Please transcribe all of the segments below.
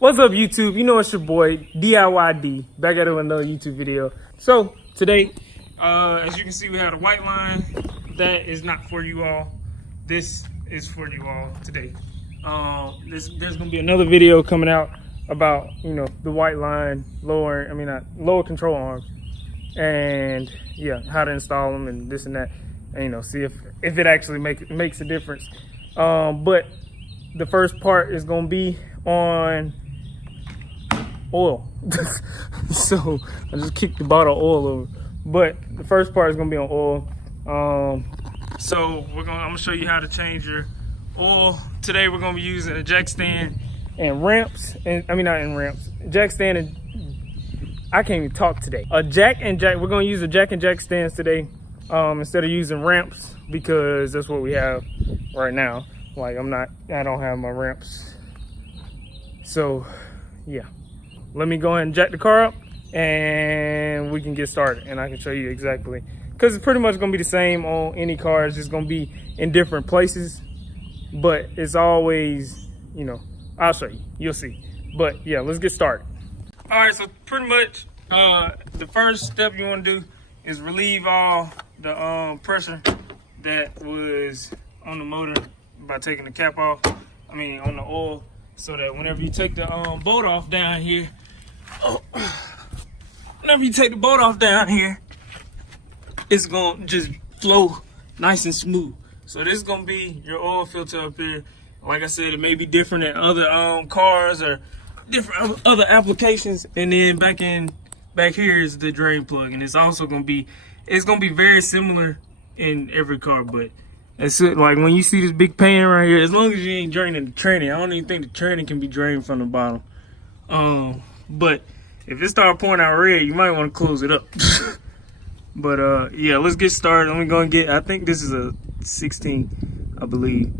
What's up, YouTube? You know it's your boy DIYD back at it with another YouTube video. So today, as you can see, we have a Whiteline. That is not for you all. This is for you all today. There's gonna be another video coming out about the Whiteline lower control arms, and yeah, how to install them and this and that, and see if it actually makes a difference. But the first part is gonna be on oil. So I just kicked the bottle of oil over, but the first part is gonna be on oil. So I'm gonna show you how to change your oil. Today we're gonna be using a jack stand and ramps, and jack stand and I can't even talk today. We're gonna use a jack and jack stands today, instead of using ramps, because that's what we have right now. Like I don't have my ramps. So yeah, let me go ahead and jack the car up and we can get started, and I can show you exactly, because it's pretty much gonna be the same on any car. It's just gonna be in different places, but it's always, I'll show you, you'll see. But yeah, let's get started. All right, so pretty much the first step you want to do is relieve all the pressure that was on the motor by taking the cap off, on the oil, so that whenever you take the bolt off down here, it's gonna just flow nice and smooth. So this is gonna be your oil filter up here. Like I said, it may be different in other cars or different other applications. And then back here is the drain plug, and it's gonna be very similar in every car. But it's like when you see this big pan right here, as long as you ain't draining the tranny, I don't even think the tranny can be drained from the bottom. But if it start pouring out red, you might want to close it up. But yeah, let's get started. I'm gonna get, I think this is a 16, I believe,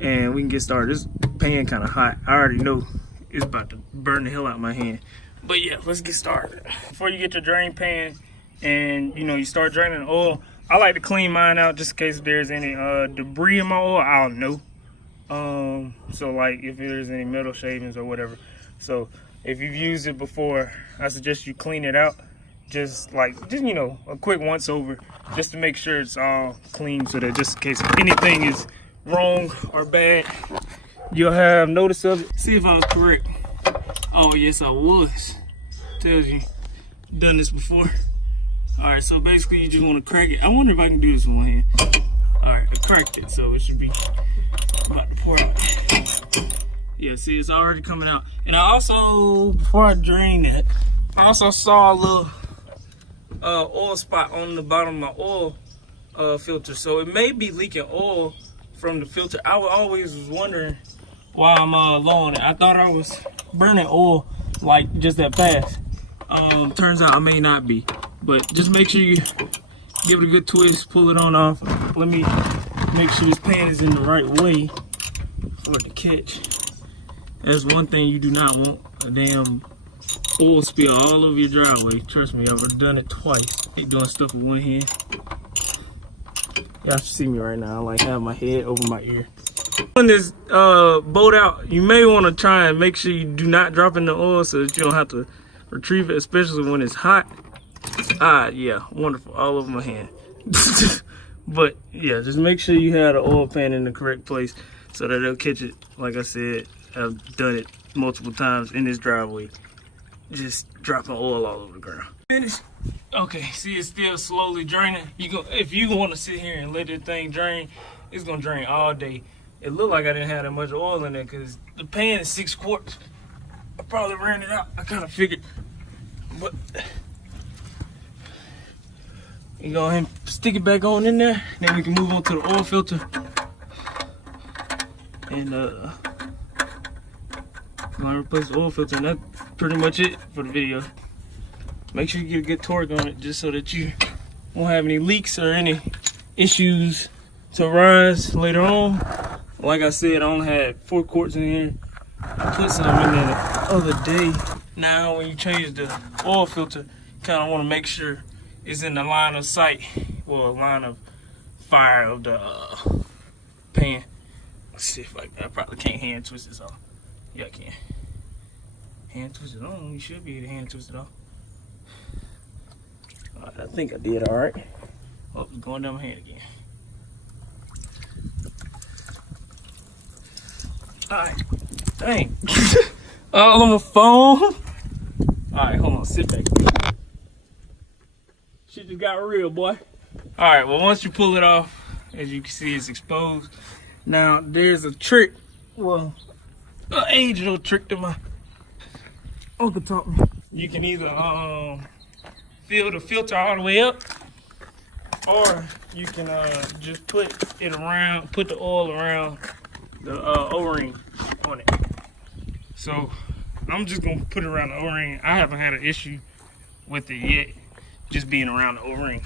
and we can get started. This pan kind of hot. I already know it's about to burn the hell out of my hand. But yeah, let's get started. Before you get your drain pan and you start draining the oil, I like to clean mine out just in case there's any debris in my oil. I'll know. So like if there's any metal shavings or whatever. So if you've used it before, I suggest you clean it out. Just a quick once over, just to make sure it's all clean, so that just in case anything is wrong or bad, you'll have notice of it. See if I was correct. Oh yes, I was. Tells you, done this before. All right, so basically you just want to crack it. I wonder if I can do this with one hand. All right, I cracked it, so it should be about to pour out. Yeah, see, it's already coming out. And I also, before I drain it, I also saw a little oil spot on the bottom of my oil filter. So it may be leaking oil from the filter. I always was wondering why I'm low on it. I thought I was burning oil like just that fast. Turns out I may not be. But just make sure you give it a good twist, pull it on off. Let me make sure this pan is in the right way for it to catch. That's one thing you do not want, a damn oil spill all over your driveway. Trust me, I've done it twice. I hate doing stuff with one hand. Y'all should see me right now. I like have my head over my ear. When this bolt out, you may want to try and make sure you do not drop in the oil so that you don't have to retrieve it, especially when it's hot. Yeah, wonderful, all over my hand. But yeah, just make sure you have the oil pan in the correct place so that it'll catch it. Like I said, I've done it multiple times in this driveway, just dropping oil all over the ground. Finished. Okay, see, it's still slowly draining. If you want to sit here and let this thing drain, it's gonna drain all day. It looked like I didn't have that much oil in there because the pan is 6 quarts. I probably ran it out. I kind of figured, but you go ahead and stick it back on in there. Then we can move on to the oil filter. And I'm gonna replace the oil filter, and that's pretty much it for the video. Make sure you get a good torque on it, just so that you won't have any leaks or any issues to arise later on. Like I said, I only had 4 quarts in here. I put some in there the other day. Now when you change the oil filter, kind of want to make sure it's in the line of sight, or line of fire of the pan. Let's see if I probably can't hand twist this off. Yeah, I can. hand twist it on. You should be able to hand twist it off. I think I did all right. Oh, it's going down my hand again. All right, dang. All on my phone. All right, hold on, sit back. Shit just got real, boy. All right, well, once you pull it off, as you can see, it's exposed. Now, there's a trick, well, an age little trick that my uncle taught me. You can either fill the filter all the way up, or you can just put the oil around the O-ring on it. So I'm just gonna put it around the O-ring. I haven't had an issue with it yet, just being around the O-ring.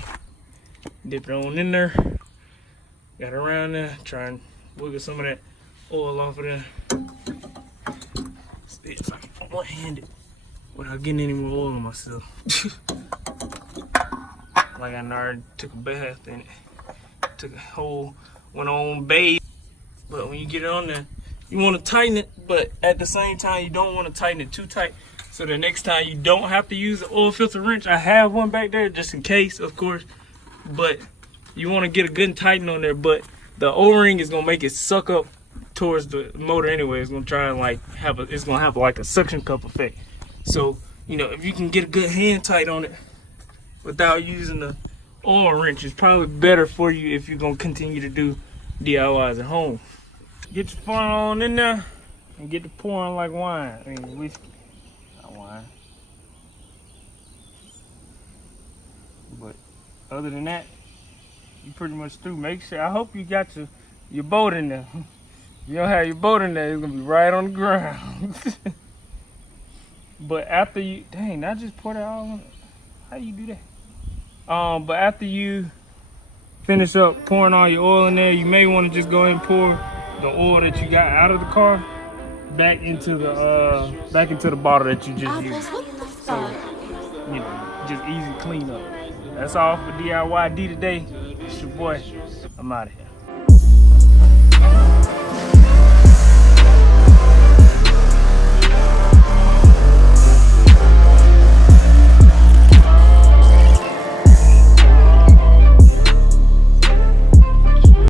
Dip it on in there, got it around there, try and wiggle some of that oil off of there. See if I can one-handed without getting any more oil on myself. Like I already took a bath in it, took a whole, went on bathe. But when you get it on there, you want to tighten it, but at the same time, you don't want to tighten it too tight. So the next time you don't have to use the oil filter wrench. I have one back there just in case, of course. But you want to get a good tighten on there. But the O-ring is gonna make it suck up towards the motor anyway. It's gonna try and like it's gonna have like a suction cup effect. So you know, if you can get a good hand tight on it without using the oil wrench, it's probably better for you if you're gonna continue to do DIYs at home. Get your fun on in there and get to pouring like wine. I mean, whiskey, not wine. But other than that, you pretty much through. Make sure, I hope you got your boat in there. If you don't have your boat in there, it's gonna be right on the ground. But after you, dang, I just poured it all on. How do you do that? But after you finish up pouring all your oil in there, you may want to just go ahead and pour the oil that you got out of the car back into the bottle that you just used. So, you know, just easy clean up. That's all for DIY D today. It's your boy. I'm out of here.